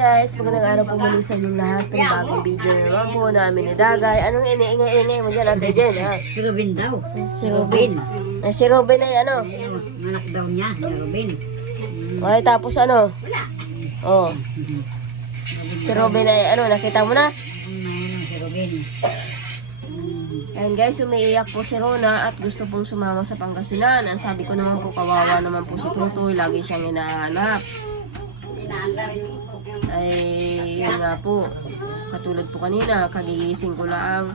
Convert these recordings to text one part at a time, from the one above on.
guys, magandang araw po muli sa inyong lahat. May bagong video na naman po namin ni Dagay. Anong iniingay-ingay mo dyan, Ate Jen, ha? Si Robin daw. Si Robin. Si Robin ay ano? Manak daw niya, si Robin. Okay, tapos ano? Oh. Si Robin ay ano, nakita mo na? Si Robin. Ayan guys, umiiyak po si Rona at gusto pong sumama sa Pangasinan. Ang sabi ko naman po, kawawa naman po si Tutoy. Lagi siyang hinahanap. Ay, yun nga po. Katulad po kanina, kagigising ko lang.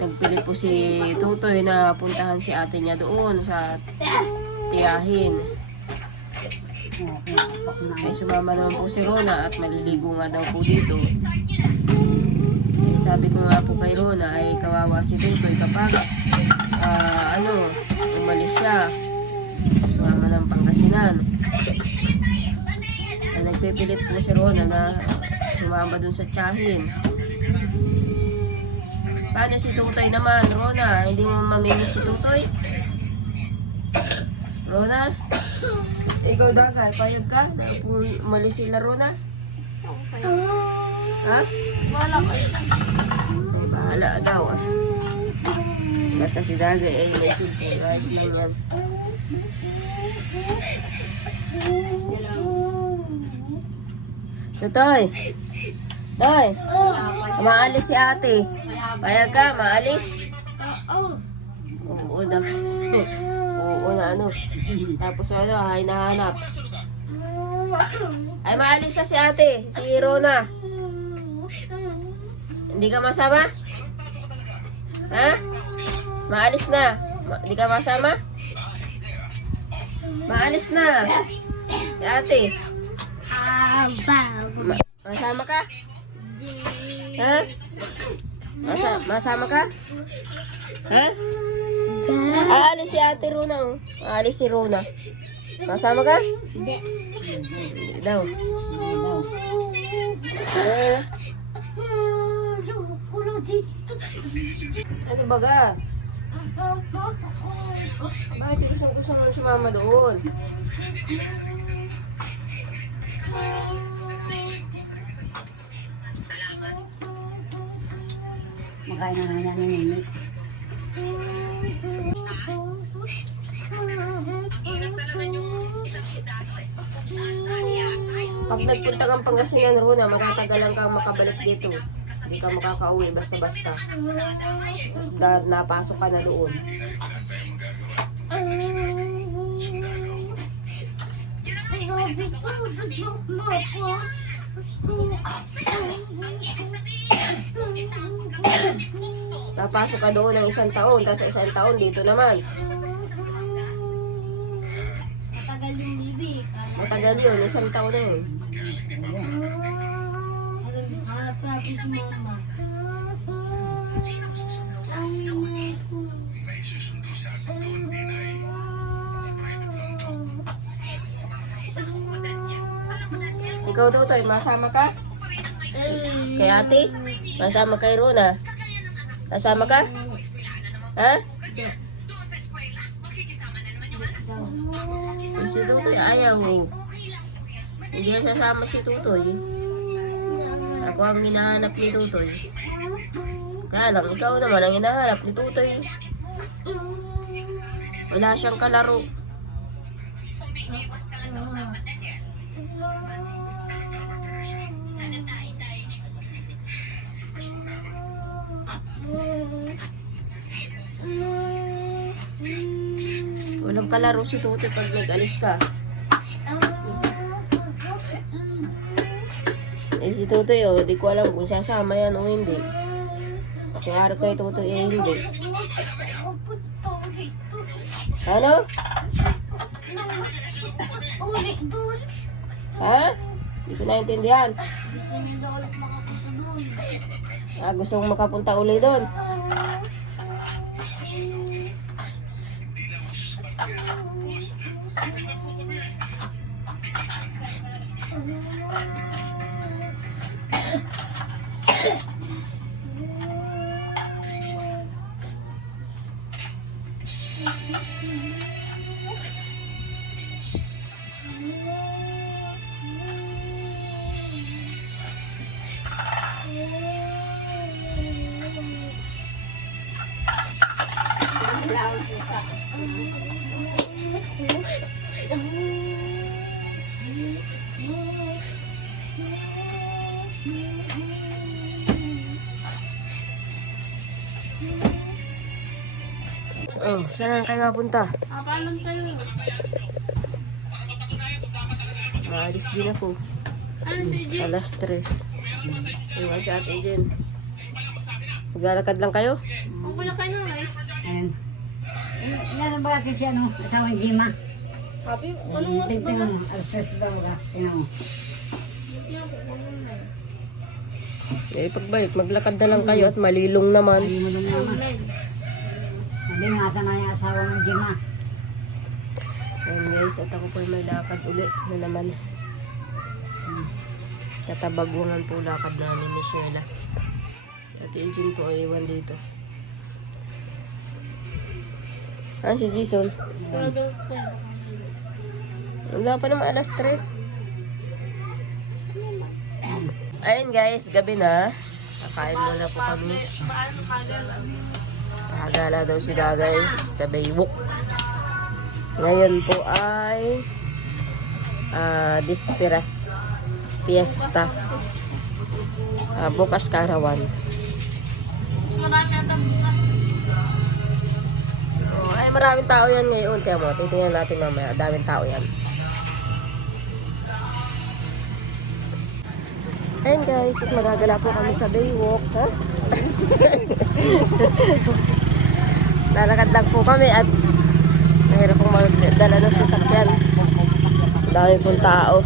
Nagpilit po si Tutoy na puntahan si ate niya doon sa tiyahin. Ay, sumama naman po si Rona at maliligo nga daw po dito. Ay, sabi ko nga po kay Rona ay kawawa si Tutoy kapag umalis siya. Sumama ng Pangasinan. Nagpipilit po si Rona na sumama dun sa tiyahin. Paano si Tutoy naman, Rona? Hindi mo mamimiss si Tutoy? Rona? Ikaw Dagay, payag ka? Na umalis sila, Rona? Ha? Wala kayo. Ay, bahala daw. Basta si Dagay ay may simple rice na yan. Tutoy! Toy! Maalis si ate. Payag ka, maalis? Oo na. Oo na ano. Tapos ano, ay nahanap. Ay, maalis na si ate. Si Rona. Hindi ka masama? Ha? Maalis na. Hindi ka masama? Maalis na. Si ate. Masama ka? Ha? Masama ka? Ha? Aalis si ate Rona, oh. Aalis si Rona. Masama ka? Hindi. Hindi daw. Ano ba ga? Bakit gusto mo si mama doon? Makain na nga ni Nini. Pag nagpunta kang Pangasinan, Rona, matatagalan kang makabalik dito. Hindi ka makakauwi basta-basta. Napasok ka na doon. Napasok ka doon ng 1 taon, tapos sa 1 taon dito naman. Matagal yung bibi. Matagal yun, 1 taon na yun. Hanap natin si mama. Ikaw Tutoy, masama ka? Kay ate? Masama kay Rona? Masama ka? Ha? Si Tutoy ayaw. Hindi na sasama si Tutoy. Ako ang hinahanap ni Tutoy. Kaya lang, ikaw naman ang hinahanap ni Tutoy. Wala siyang kalaro. Walang kalaro si Tutoy pag nag-alis ka. Eh si Tutoy, di ko alam kung sasama yan o hindi. Kaya kay Tutoy eh hindi. Ano? Ha? Hindi ko naintindihan. Gusto niya daw ulit makapunta doon. Gusto mong makapunta uli doon. Oh, saan kayo mapunta? Paano tayo? Maalis din ako. Ano tayo, Jay? Alas 3. Iwan si Ate Jen. Maglalakad lang kayo? Ang pala kayo na, eh. Ayan. Ilan ba kasi si ano, asawang Jima? Sabi, ano mo? Tingnan mo, alas daw ka. Tingnan mo. Eh, pagbalik, maglakad na lang kayo at malilong naman. Hindi mo lang naman. Sabi nga, asan na yung asawa ng Jima? Ayan guys, at ako po ay may lakad uli na naman. Tatabagwangan po lakad namin ni Sheila. At Jen po ay iwan dito. Ah, si Jason. Talagang pa. Wala pa naman alas 3. Ayun guys, gabi na. Kakain muna po kami. Paano kagala? Nakagala daw si Dagay sa Baywalk. Ngayon po ay Disperas Fiesta. Bukas Karawan. Mas marami ata bukas. Oh, ay maraming tao yan ngayon. Tiyan mo, titingnan natin mamaya. Daming tao yan. Ayun guys, at magagala po kami sa Baywalk. Ha? Lalakad lang po kami at mahirap pong magdala ng sasakyan. Dami pong tao.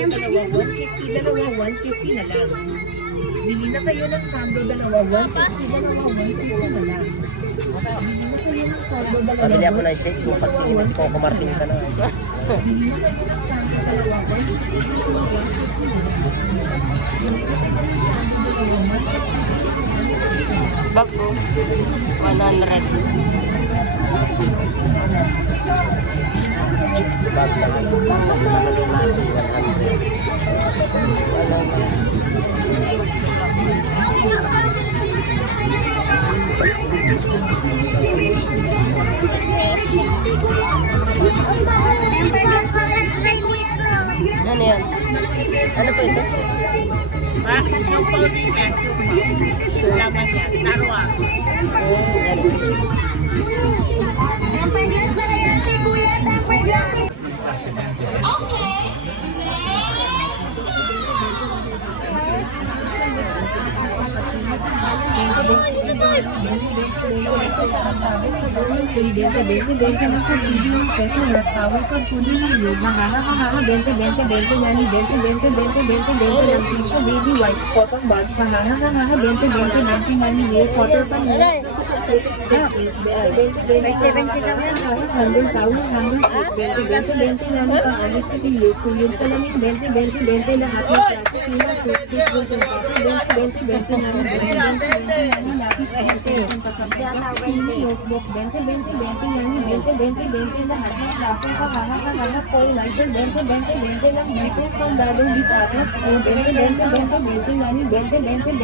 Bili na kayo ng sando, dalawa, 150, dalawa, 150 na lang. Bili na kayo ng sando, dalawa, Pabili ako ng shake kung pagtingin na si Coco Martin ka na. bili na kayo ng sando, dalawa, 150 na lang. Bag po, 100. Bag lang. Nasi 100. Ano yan? Ano po ito? Siupaw din yan, siupaw. Laman yan, tarwa.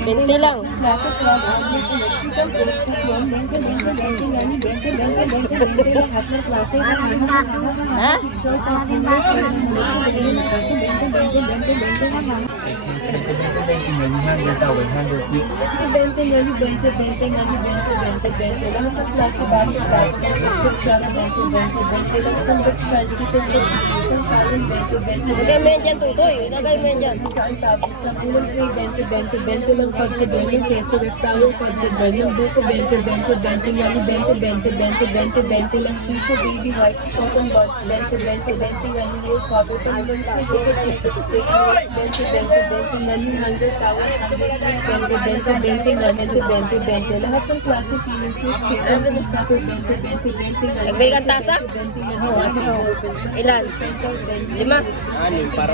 Bente lang. Ha? Lagay mo yan dyan, Tutoy. Lagay mo yan dyan. Saan sabi sa ulang kay 20 lang pagkagaling peso rectangle pagkagaling buko 20 nga ni 20 lang tissue baby wipes cotton buds 20 nga ni nail cover pang sa buko 20 20 nga ni Hunger Tower, 20 nga, 20. Lahat ng klase feeling fruit, 20 nga. Nagbili kang tasa? 20 nga ni Waffle Open. Ilan? 5. 5. Anim, para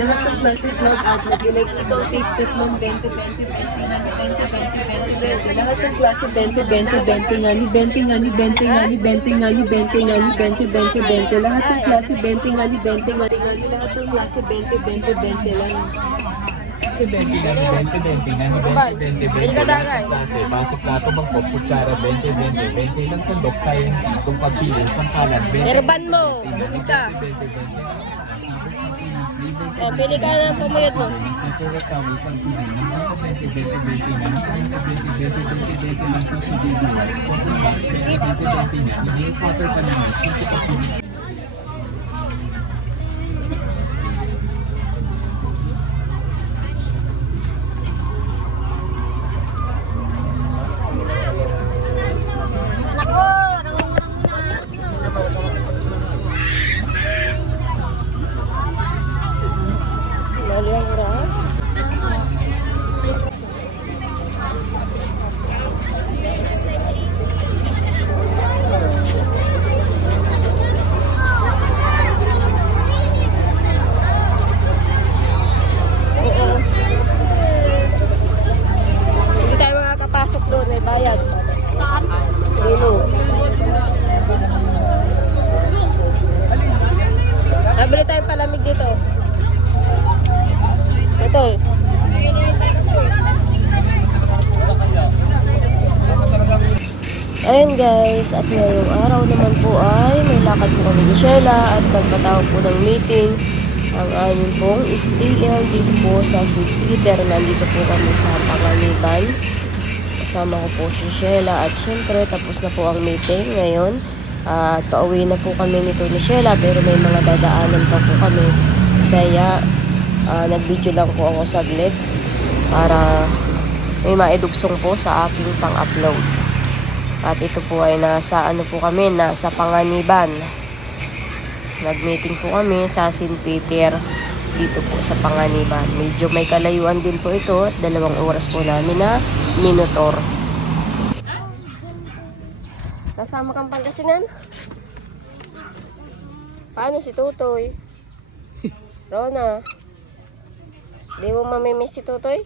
lahat ng plastic log outlet, electrical tape, tip ng 20, lahat ng klase 20, nga ni 20, lahat ng klase 20, lahat ng klase 20 lang. 20 Bili ka dagay. klase, base plato, bangkok, kutsara, 20 lang sandok, sayang sitong pagchilin, sangkalan, 20. Erban mo. Bumili ka. O, pili ka ng pamuyot mo. Mali ang oras. Oo. Hindi tayo makakapasok doon, may bayad. Saan? Dino. Nabili tayong palamig dito. Ito. Ayun guys, at ngayong araw naman po ay may lakad po kami ni Sheila at nagpatawag po ng meeting ang aming pong STL dito po sa St. Peter. Nandito po kami sa Panganiban. Kasama ko po si Sheila at syempre tapos na po ang meeting ngayon. At pauwi na po kami nito ni Sheila pero may mga dadaanan pa po kami. Kaya nag-video lang po ako saglit para may maidugsong po sa aking pang-upload. At ito po ay nasa kami, nasa Panganiban. Nag-meeting po kami sa St. Peter dito po sa Panganiban. Medyo may kalayuan din po ito at 2 oras po namin na minutor. Kasama kang Pangasinan? Paano si Tutoy? Rona? Di mo mamimiss si Tutoy?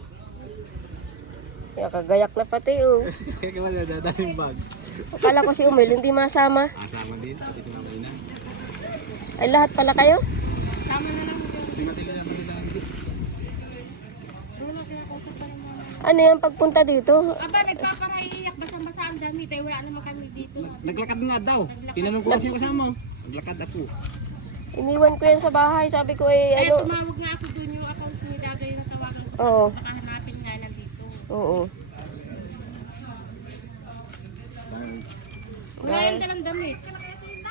Kaya kagayak na pati oh. Kaya ka madadaming bag. Akala ko si Umil hindi masama. Asama din, pati ito naman na. Ay lahat pala kayo? Ano yung pagpunta dito? Aba, nagpaparaiyak. Basang-basa ang damit. Ay, wala naman kami dito. Naglakad nga daw. Tinanong ko kasi kasama. Naglakad ako. Iniwan ko yan sa bahay. Sabi ko eh Ay, ano. tumawag nga ako dun yung account ni Dagay na tawagan ko. Oo. Nakahanapin nga nandito. Oo. Wala yung dalang damit.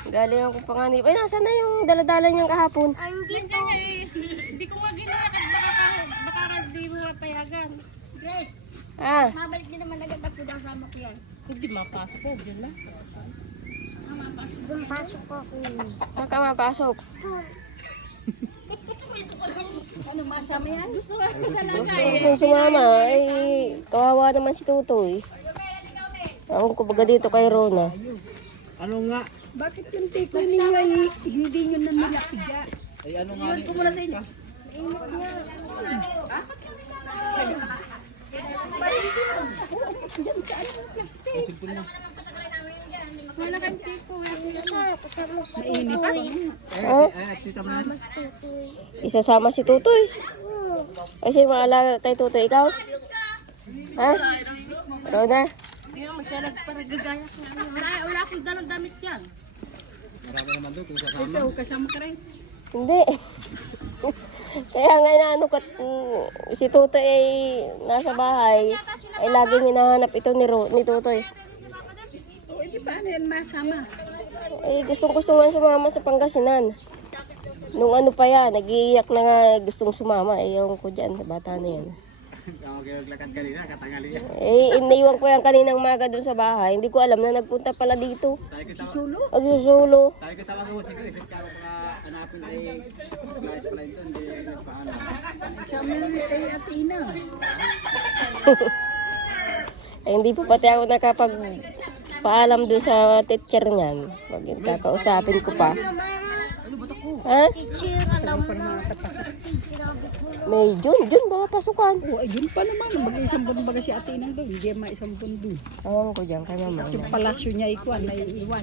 Galing ako Panganib. Ay, nasa na yung daladala niyang kahapon? Nandiyan eh. Hindi ko maginayak at baka di mo mapayagan. Great. Ah, Mabalik din naman agad pag kasama ko yan. Hindi mapasok po, yun lang. Doon pasok ako. saan ka mapasok? Ano masama yan? Gusto ko talaga Gusto eh. kong sumama. Ay, kawawa naman si Tutoy. Ako ko baga dito kay Rona. Ano nga? Bakit yung tiko ninyo ay hindi nyo na nilapiga? Ay ano nga? Ko muna sa inyo. Wala kang tiko. Mainit pa. Oh, Ay, tita mo na. isasama si Tutoy. Ay, sino maalaga kay Tutoy? Ikaw? Ha? Rona? Hindi naman siya nagparagagayak na. Wala akong dalang damit yan. Marami naman doon kung sasama. Ikaw, kasama ka rin. Hindi. Kaya nga inaano ko, si Tutoy ay nasa bahay. Ay laging hinahanap ito ni Tutoy. O, di paano yan masama? Eh, gustong-gusto nga sumama sa Pangasinan. Nung ano pa yan, nag-iiyak na nga gustong sumama. Eh, ewan ko dyan, sa bata na yan. Iniwan ko yan kaninang maga doon sa bahay. Hindi ko alam na nagpunta pala dito. Agsusulo. Sabi ko tawag mo siguro, isip ka mga hanapin ay nais pala ito, hindi nagpaalam. Eh, hindi pa pati ako nakapagpaalam doon sa teacher niyan. Pag kakausapin ko pa. Ha? May June ba pasukan? Oo, ay yun pa naman. Mag-isang buwan baga si ate nang doon. Hindi maisang buwan doon. Awan ko dyan kanya mo. Yung palasyo niya ikuan, may iwan.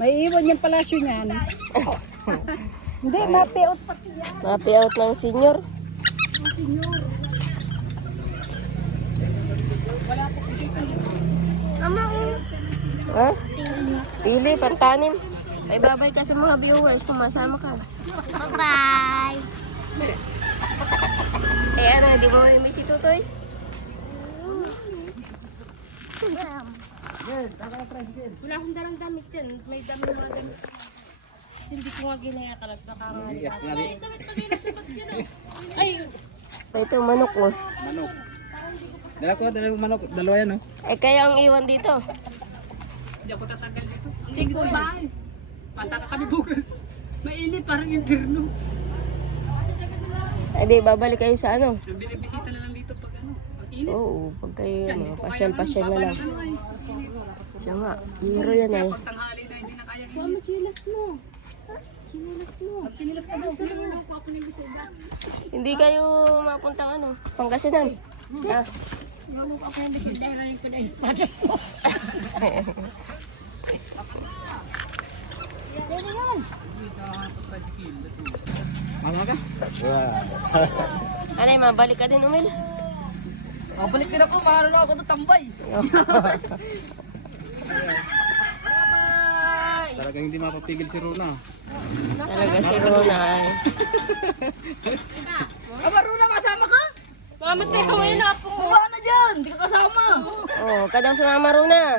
May iwan yung palasyo niyan. Hindi, mapiot pa. Mapi-out ng senior. Ha? Pili, pantanim. Ay, babay ka sa mga viewers kung masama ka. Bye! Eh, ano, di mo may si Tutoy? Wala akong dalang damit dyan. May dami mga damit. Hindi ko nga ginaya kalag. Baka Ay! Ito, manok mo. Manok. Dala yung manok, dalawa yan oh. Eh, kaya ang iwan dito. Hindi ko ba? Pasaka kami bukas. Mainit parang inverno. Eh, di, babalik kayo sa ano? Binibisita na lang dito pag ano. Pag init. Oo, pag kayo, ano, pasyal-pasyal na lang. Siya nga, hero yan ay. Tanghali na hindi na kaya. Mama, chilas mo. Chilas mo. Magchinilas ka daw. Sino lang papunin sa iba? Hindi kayo mapuntang ano, Pangasinan. Ah. Lalo ako yung bikin dahil rin ko dahil. Mama ka? Alay, mabalik ka din, Umil. Mabalik din ako, mahalo na ako ng tambay. Talagang hindi mapapigil si Runa. Talaga si Rona ay. Aba, Runa, kasama ka? Mamatay ko ngayon ako. Wala na dyan, hindi ka kasama. Oh, ka daw sumama, Rona.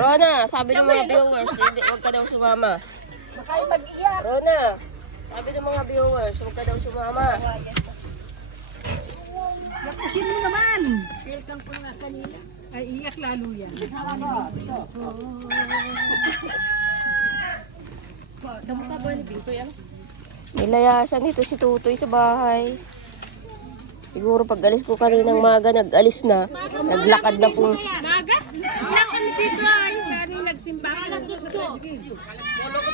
Rona, sabi ng mga viewers, hindi, huwag ka daw sumama. Nakipag-iyak. Rona, sabi ng mga viewers, huwag ka daw sumama. Yakusin mo naman. Welcome ko nga kanina. Ay, iyak lalo yan. Damo ka ba ni Bito yan? Nilayasan dito si Tutoy sa bahay. Siguro pag alis ko kaninang maga, nag-alis na. Naglakad na po. Maga? Wala kami dito ay. Kani nagsimba.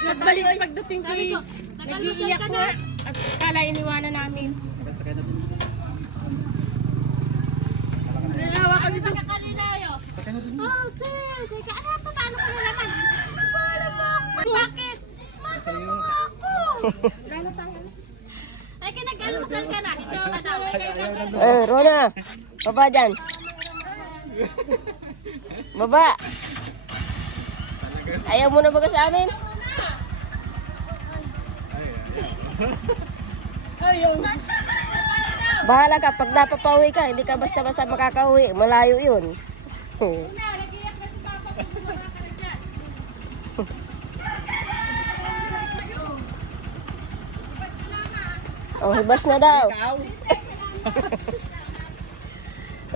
Nagbalik pagdating ko. Nag-iiyak ko. At kala iniwanan namin. Nalawa ka dito. Okay, sige. Ano pa? Paano ko nalaman? Paano mo ako? Bakit? Masama ako. Gano'n tayo? Ay, kinag-almasal ka na. Ito ka daw. Rona, baba dyan. Baba. Ayaw mo na baga sa amin? Bahala ka, pag napapauwi ka, hindi ka basta-basta makakauwi. Malayo yun. Nag-iyak na si Papa kung wala ka na dyan. Oh, hibas na daw.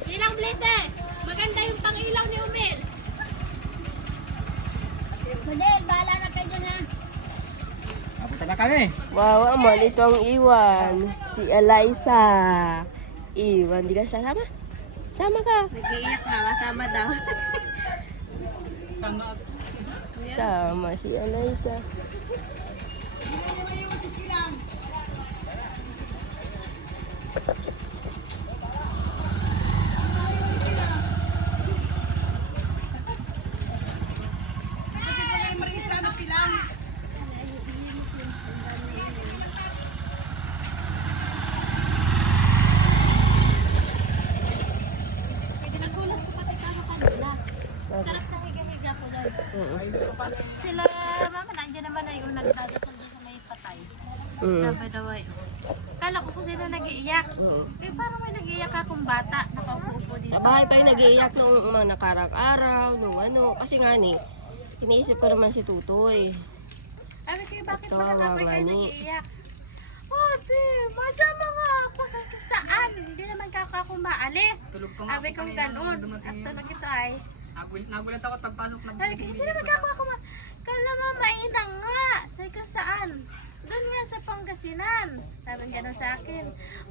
Ilang blese. Maganda yung pang-ilaw ni Umil. Model, bahala na kayo dyan ha. Napunta na kami. Wow, aman, ito ang iwan. Si Eliza. Iwan, di ka sasama? Sama ka. Nag-iiyak na, masama daw. Sama si Eliza. Sila, mama, nandiyan naman na yung nagdadasal doon sa may patay. Sabi daw ay, kala ko sila nag-iiyak. Eh, parang may nag-iiyak akong bata. Nakaupo dito. Sa bahay pa yung nag-iiyak noong mga nakarang araw, nung ano. Kasi nga ni, iniisip ko naman si Tutoy. Sabi kayo, bakit Tawa mga kapoy nga kayo ni. nag-iiyak? Oh, di, masama nga ako sa saan. Hindi naman ako maalis. Tulog pa Sabi ko ganun. At tulog ito ay. Nagulat ako at pagpasok na Sabi ko, hindi naman ako kala mamainang nga. Sabi ko saan? Doon nga sa Pangasinan. Sabi gano'n sa akin.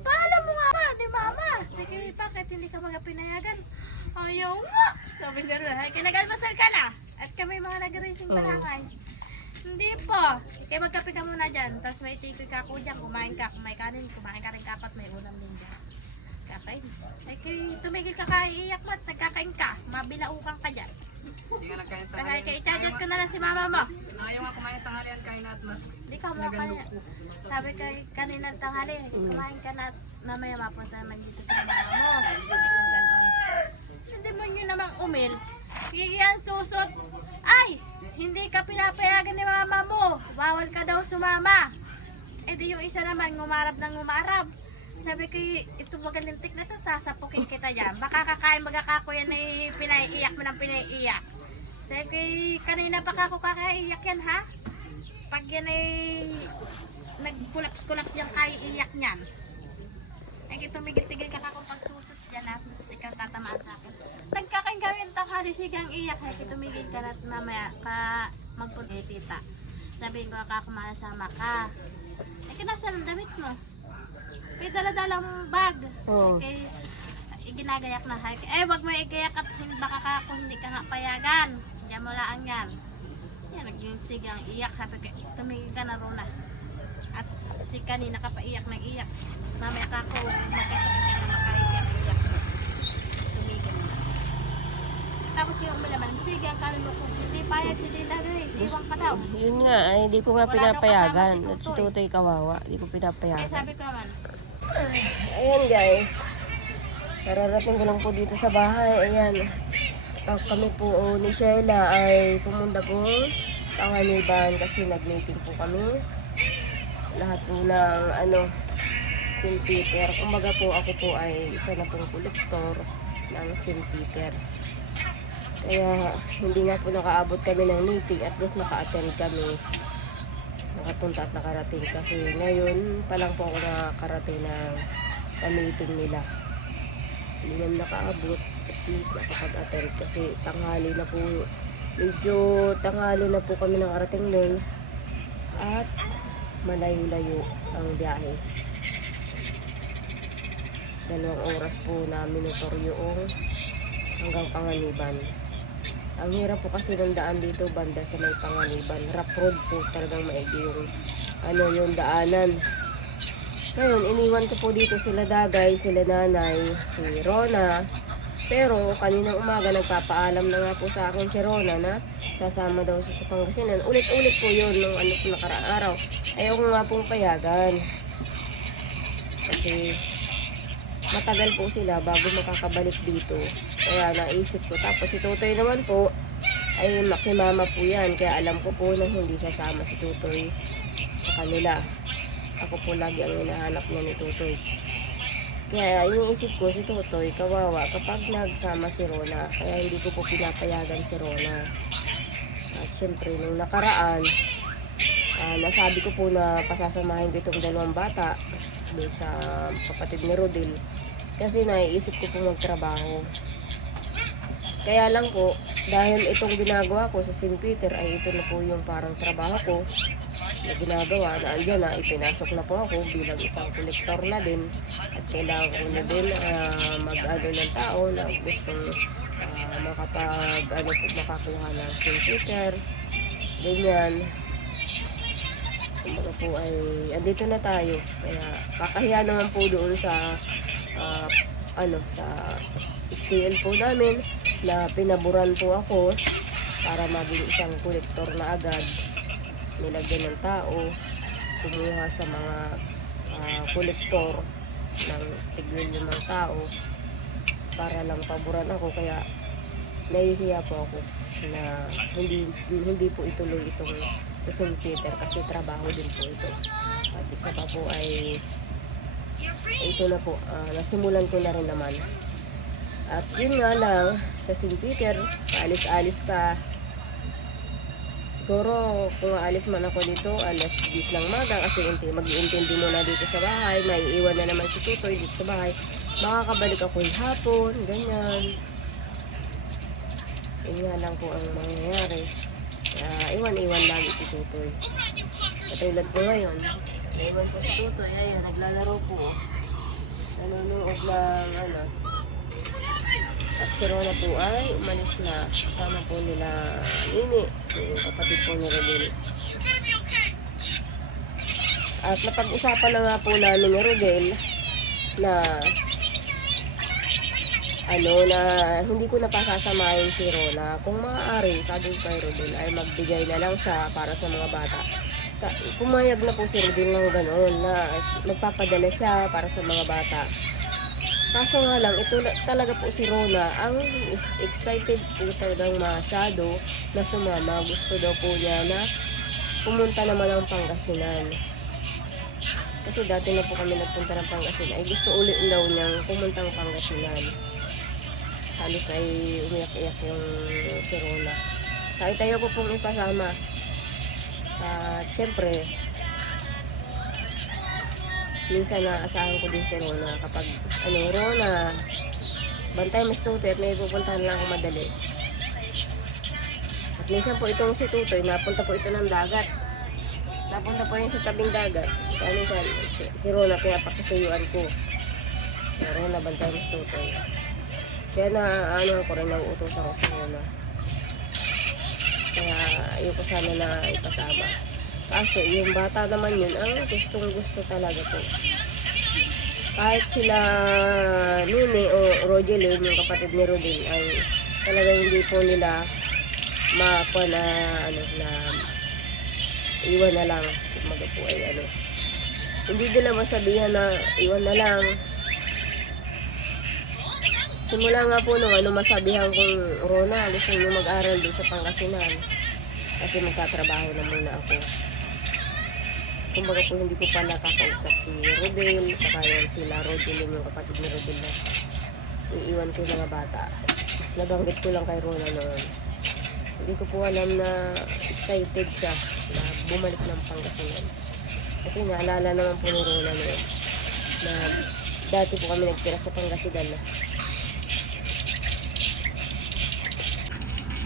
Paalam mo nga ba ni mama. Sige, bakit hindi ka mga pinayagan? Ayaw nga. Sabi gano'n. Ay, kinagalmasal ka na. At kami mga nag-racing palangay. Hindi po. Kaya magkape ka muna dyan. Tapos may tipi ka ako dyan. Kumain ka. Kumain ka rin. Kumain ka rin kapat. May ulam din dyan. Kakain. Ay, tumigil ka kaiiyak mo at nagkakain ka. Mabilaukan ka dyan. Hindi ka nagkain Kaya i-chat ko na lang si mama mo. Ayaw nga kumain tanghalian kain at Hindi ka mo kaya. Sabi kay kanina tanghali. Kumain ka na at mamaya mapunta naman dito sa mama mo. Sabi ko gano'n. Hindi mo nyo namang umil. Kaya susot. Ay! Hindi ka pinapayagan ni mama mo. Bawal ka daw sumama. Eh di yung isa naman ngumarap ng ngumarap. Sabi ko, ito magalintik na to, sasapukin kita dyan. Baka kakain magkakako yan ay pinaiiyak mo ng pinaiiyak. Sabi ko, kanina pa ako kakaiiyak yan ha? Pag yan ay nagkulaps-kulaps yung kaiiyak niyan. Ay tumigil-tigil ka ako pag susot dyan at ikaw tatamaan sa akin. Nagkakain kami yung tanghali sigang iyak. Ay tumigil ka na at mamaya ka magpunti tita. Sabihin ko ako masama ka. Ay kinasa ng damit mo. May dala-dalang bag. Oh. Okay, ginagayak na. Wag mo igayak at baka ka kung hindi ka nga payagan. Diyan mo lang yan. Yan, naging sigang iyak. Sabi ko, tumigil ka na Rona. At si kanina ka pa iyak ng iyak. Mamaya ka ako magkasakit ka na makaiyak-iyak. Tumigil na. Tapos yung malaman, sige ang kaluluwa ko. Hindi payag si Tita Grace. Iwan ka daw. Yun nga, ay hindi ko nga Wala daw pinapayagan. kasama At si si Tutoy kawawa, hindi ko Kaya pinapayagan. sabi ko naman, Ayan guys, kararating ko lang po dito sa bahay. Ayan, kami po ni Sheila ay pumunta po sa Kaniban kasi nag-meeting po kami. Lahat po ng St. Peter. Kumbaga po ako po ay isa na pong kolektor ng St. Peter. Kaya hindi nga po nakaabot kami ng meeting, at least naka-attend kami. Nakapunta at nakarating kasi ngayon pa lang po ako nakarating ng meeting nila. Hindi naman nakaabot, at least nakapag-attend kasi tanghali na po, medyo tanghali na po kami nakarating nun at malayo-layo ang biyahe. 2 oras po na minutor yung hanggang Panganiban. Ang hirap po kasi ng daan dito banda sa may Panganiban. Rough road po, talagang maigi yung daanan. Ngayon, iniwan ko po dito sila Dagay, sila nanay, si Rona. Pero kaninang umaga nagpapaalam na nga po sa akin si Rona na sasama daw siya sa Pangasinan. Ulit-ulit po yun nung nakaraang araw. Ayaw ko nga pong payagan. Kasi matagal po sila bago makakabalik dito. Kaya naisip ko. Tapos si Tutoy naman po ay makimama po yan. Kaya alam ko po na hindi sasama si Tutoy sa kanila. Ako po lagi ang hinahanap niya ni Tutoy. Kaya iniisip ko si Tutoy kawawa kapag nagsama si Rona. Kaya hindi ko po pinapayagan si Rona. At syempre nung nakaraan, nasabi ko po na pasasamahin ko itong 2 bata doon sa kapatid ni Rodel. Kasi naiisip ko po magtrabaho. Kaya lang po, dahil itong ginagawa ko sa St. Peter ay ito na po yung parang trabaho ko na ginagawa na andyan na, ipinasok na po ako bilang isang kolektor na din. At kailangan ko na din mag-ano ng tao na gustong makakuha ng St. Peter. Ganyan. Kumbaga po ay andito na tayo. Kaya kakahiya naman po doon sa sa STL po namin na pinaburan po ako para maging isang kolektor na agad. Nilagyan ng tao, kumuha sa mga kolektor ng tigwin ng mga tao para lang paboran ako. Kaya nahihiya po ako na hindi po ituloy itong sa St. Peter kasi trabaho din po ito. At isa pa po ay ito na po, nasimulan ko na rin naman. At yun nga lang, sa St. Peter, alis-alis ka, siguro kung aalis man ako dito, alas 10 ng maga kasi mag-iintindi muna dito sa bahay. May iwan na naman si Tutoy dito sa bahay. Makakabalik ako yung hapon, ganyan. Yun nga lang po ang mangyayari. Iwan-iwan lagi si Tutoy. Katulad po ngayon, naiwan po si Tutoy. Ayun, naglalaro po. Nanonood ng At si Rona po ay umalis na. Kasama po nila Nini, yung kapatid po ni Rodel. At napag-usapan na nga po namin ni Rodel na na hindi ko na pasasamahin si Rona. Kung maaari, sabi ko kay Rodel ay magbigay na lang siya para sa mga bata. Pumayag na po si Rodel ng gano'n na magpapadala siya para sa mga bata. Kaso nga lang, ito talaga po si Rona, ang excited po talagang masyado na sumama. Gusto daw po niya na pumunta naman ng Pangasinan. Kasi dati na po kami nagpunta ng Pangasinan. Ay gusto ulit daw niyang pumunta ng Pangasinan. Halos ay umiyak-iyak yung si Rona. Kahit ayaw ko pong ipasama. At syempre, minsan naasahan ko din si Rona kapag Rona, bantay mas Tutoy at may pupuntahan lang ako madali. At minsan po itong si Tutoy, napunta po ito ng dagat. Napunta po yun sa tabing dagat. Kaya minsan si Rona pinapakasuyuan ko. Rona, bantay mas Tutoy. Kaya ko rin, nauutos ako sa Rona. Kaya ayoko sana na ipasama. Kaso, yung bata naman yun, ang gustong-gusto talaga po. Kahit sila Nini o Rogelyn, yung kapatid ni Rodel, ay talaga hindi po nila mapa na iwan na lang. Kumaga po ay hindi nila masabihan na iwan na lang. Simula nga po nung masabihan kong Rona, gusto nyo mag-aral doon sa Pangasinan. Kasi magtatrabaho na muna ako. Kumbaga po hindi ko pa nakakausap si Rodel, saka yan sila Rodel, yung kapatid ni Rodel na iiwan ko yung mga bata. Nabanggit ko lang kay Rona noon. Hindi ko po alam na excited siya na bumalik ng Pangasinan. Kasi naalala naman po ni Rona noon na dati po kami nagtira sa Pangasinan na.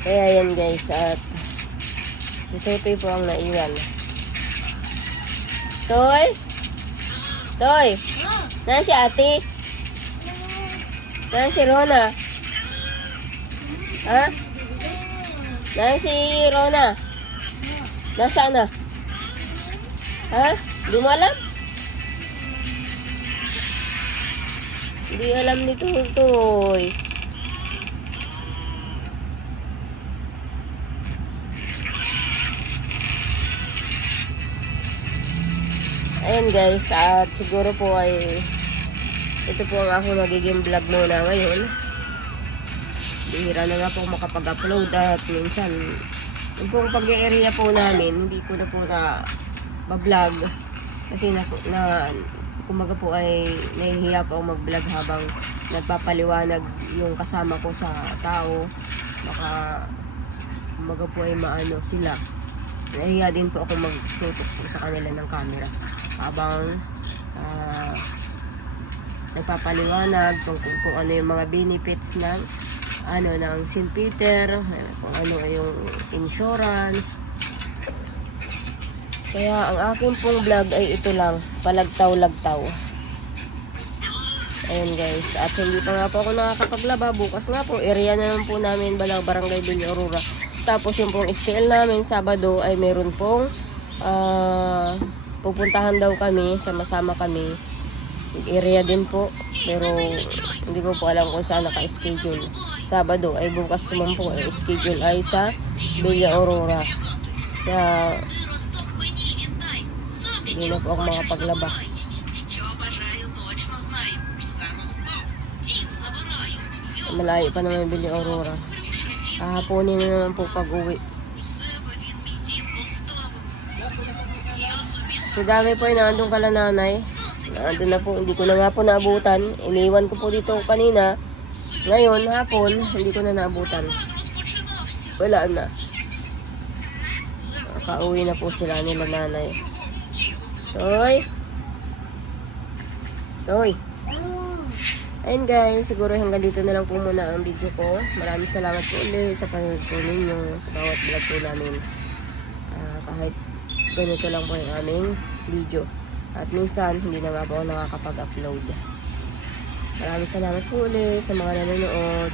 Kaya yan guys, at si Tutoy po ang naiwan. Toy? Toy? Nasaan si ate? Nasaan si Rona? Ha? Nasaan si Rona? Nasaan na? Ha? Hindi mo alam? Hindi alam ni Tutoy. Ayan guys, at siguro po ay ito po ang ako magiging vlog muna ngayon. Bihira na nga po makapag-upload at minsan yung pong pag-area po namin, hindi ko na po na ba-vlog kasi kumaga po ay nahihiya po ako mag-vlog habang nagpapaliwanag yung kasama ko sa tao. Baka kumaga po ay maano sila. Nahihiya din po ako magtutok po sa kanila ng camera habang nagpapaliwanag tungkol kung ano yung mga benefits ng St. Peter, kung ano yung insurance. Kaya ang aking pong vlog ay ito lang, palagtaw-lagtaw. Ayun guys, at hindi pa nga po ako nakakapaglaba. Bukas nga po, area na lang po namin Barangay Villa Aurora. Tapos yung pong STL namin, Sabado ay meron pong pupuntahan daw kami, sama-sama kami. Area din po, pero hindi ko po alam kung saan naka-schedule. Sabado ay bukas naman po, schedule ay sa Villa Aurora. Kaya hindi na po ako makapaglaba. Malayo pa naman yung Villa Aurora. Hahaponin na naman po pag-uwi. Si Dagay po ay nandun kala nanay. Nandun na po, hindi ko na nga po naabutan. Iniwan ko po dito kanina. Ngayon, hapon, hindi ko na naabutan. Wala na. Kakauwi na po sila nila nanay. Toy! Toy! Ayun guys, siguro hanggang dito na lang po muna ang video ko. Maraming salamat po ulit sa panonood po ninyo sa bawat vlog po namin. Kahit ganito lang po yung aming video. At minsan, hindi na nga po ako nakakapag-upload. Maraming salamat po ulit sa mga nanonood.